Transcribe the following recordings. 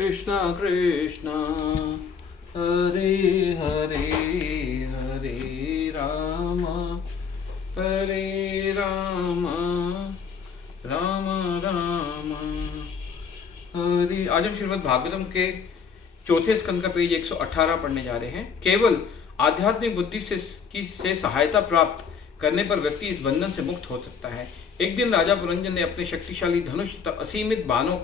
कृष्ण कृष्ण हरे हरे हरे राम राम राम हरे। आज हम श्रीमद् भागवतम के चौथे स्कंद का पेज 118 पढ़ने जा रहे हैं। केवल आध्यात्मिक बुद्धि से सहायता प्राप्त करने पर व्यक्ति इस बंधन से मुक्त हो सकता है। एक दिन राजा पुरंजन ने अपने शक्तिशाली धनुष तथा असीमित बाणों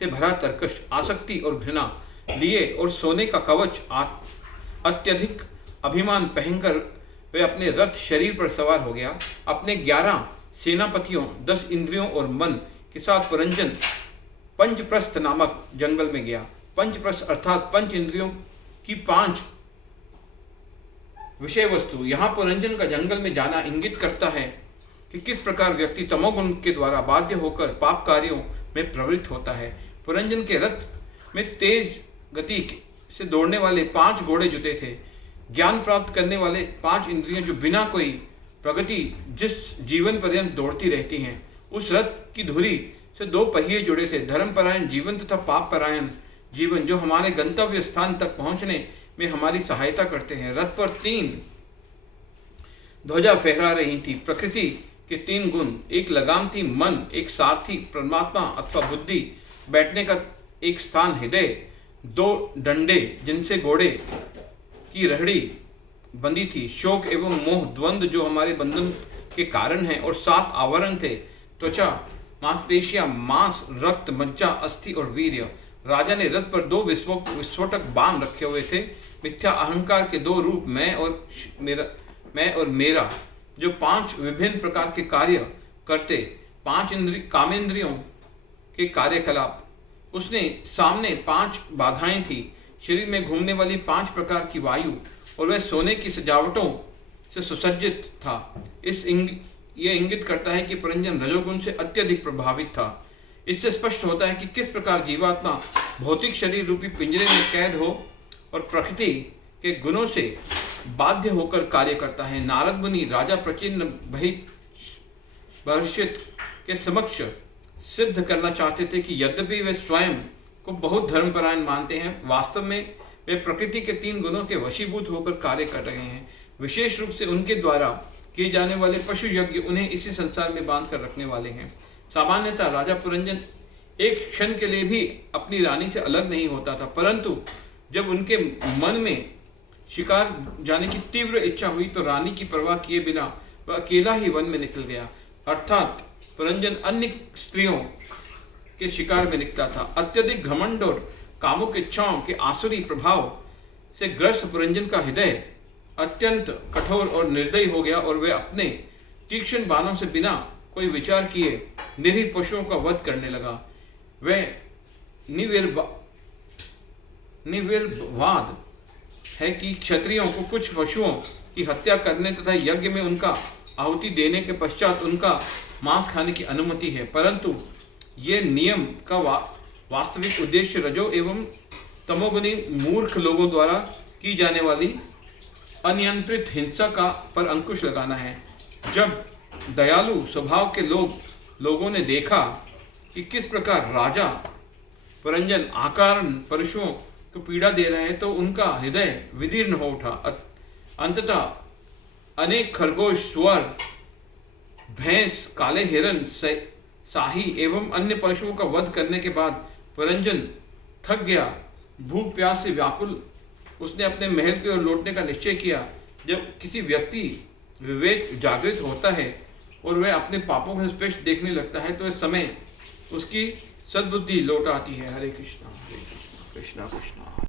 से भरा तरकश, आसक्ति और घृणा लिए और सोने का कवच अत्यधिक अभिमान पहनकर वे अपने रथ शरीर पर सवार हो गया। अपने 11 सेनापतियों, 10 इंद्रियों और मन के साथ पुरंजन पंचप्रस्थ नामक जंगल में गया। पंचप्रस्थ अर्थात पंच इंद्रियों की 5 विषय वस्तु। यहाँ पुरंजन का जंगल में जाना इंगित करता है कि किस प्रकार व्यक्ति तमोगुण के द्वारा बाध्य होकर पाप कार्यों में प्रवृत्त होता है। पुरंजन के रथ में तेज गति से दौड़ने वाले 5 घोड़े जुटे थे। ज्ञान प्राप्त करने वाले 5 इंद्रियां जो बिना कोई प्रगति जिस जीवन पर्यंत दौड़ती रहती हैं। उस रथ की धुरी से 2 पहिए जुड़े थे। धर्मपरायण जीवन तथा पाप परायण जीवन जो हमारे गंतव्य स्थान तक पहुंचने में हमारी सहायता करते हैं। रथ पर 3 ध्वजा फहरा रही थी। प्रकृति के 3 गुण, एक लगाम थी मन, एक सारथी परमात्मा अथवा बुद्धि, बैठने का एक स्थान हृदय, 2 डंडे जिनसे घोड़े की रहड़ी बंधी थी, शोक एवं मोह द्वंद्व जो हमारे बंधन के कारण हैं, और 7 आवरण थे, त्वचा, मांसपेशियां, मांस, रक्त, मज्जा, अस्थि और वीर्य। राजा ने रथ पर 2 विस्फोटक बाण रखे हुए थे। मिथ्या अहंकार के 2 रूप, मैं और मेरा, जो 5 विभिन्न प्रकार के कार्य करते, 5 कामेंद्रियों के कार्यकलाप। उसने सामने 5 बाधाएं थी, शरीर में घूमने वाली 5 प्रकार की वायु, और वह सोने की सजावटों से सुसज्जित था। यह इंगित करता है कि पुरंजन रजोगुण से अत्यधिक प्रभावित था। इससे स्पष्ट होता है कि किस प्रकार जीवात्मा भौतिक शरीर रूपी पिंजरे में कैद हो और प्रकृति के गुणों से बाध्य होकर कार्य करता है। नारद मुनि राजा प्रचिन्न बहिर्षित के समक्ष सिद्ध करना चाहते थे कि यद्यपि वे स्वयं को बहुत धर्मपरायण मानते हैं, वास्तव में वे प्रकृति के 3 गुणों के वशीभूत होकर कार्य कर रहे हैं। विशेष रूप से उनके द्वारा किए जाने वाले पशु यज्ञ उन्हें इसी संसार में बांध कर रखने वाले हैं। सामान्यतः राजा पुरंजन एक क्षण के लिए भी अपनी रानी से अलग नहीं होता था, परंतु जब उनके मन में शिकार जाने की तीव्र इच्छा हुई तो रानी की परवाह किए बिना वह अकेला ही वन में निकल गया। अर्थात पुरंजन अन्य स्त्रियों के शिकार में निकला था। अत्यधिक घमंड और कामुक इच्छाओं के आसुरी प्रभाव से ग्रस्त पुरंजन का हृदय अत्यंत कठोर और निर्दयी हो गया और वह अपने तीक्ष्ण बाणों से बिना कोई विचार किए निरीह पशुओं का वध करने लगा। वह निर्विवाद है कि क्षत्रियों को कुछ पशुओं की हत्या करने तथा यज्ञ में उनका आहुति देने के पश्चात उनका मांस खाने की अनुमति है, परंतु ये नियम का वास्तविक उद्देश्य रजो एवं तमोगुणी मूर्ख लोगों द्वारा की जाने वाली अनियंत्रित हिंसा पर अंकुश लगाना है। जब दयालु स्वभाव के लोगों ने देखा कि किस प्रकार राजा पुरंजन अकारण पशुओं को पीड़ा दे रहा है तो उनका हृदय विदीर्ण हो उठा। अंततः अनेक खरगोश, सुअर, भैंस, काले हिरण, शाही एवं अन्य पशुओं का वध करने के बाद पुरंजन थक गया। भूख प्यास से व्याकुल उसने अपने महल की ओर लौटने का निश्चय किया। जब किसी व्यक्ति विवेक जागृत होता है और वह अपने पापों को स्पष्ट देखने लगता है तो इस समय उसकी सद्बुद्धि लौट आती है। हरे कृष्णा कृष्णा कृष्णा।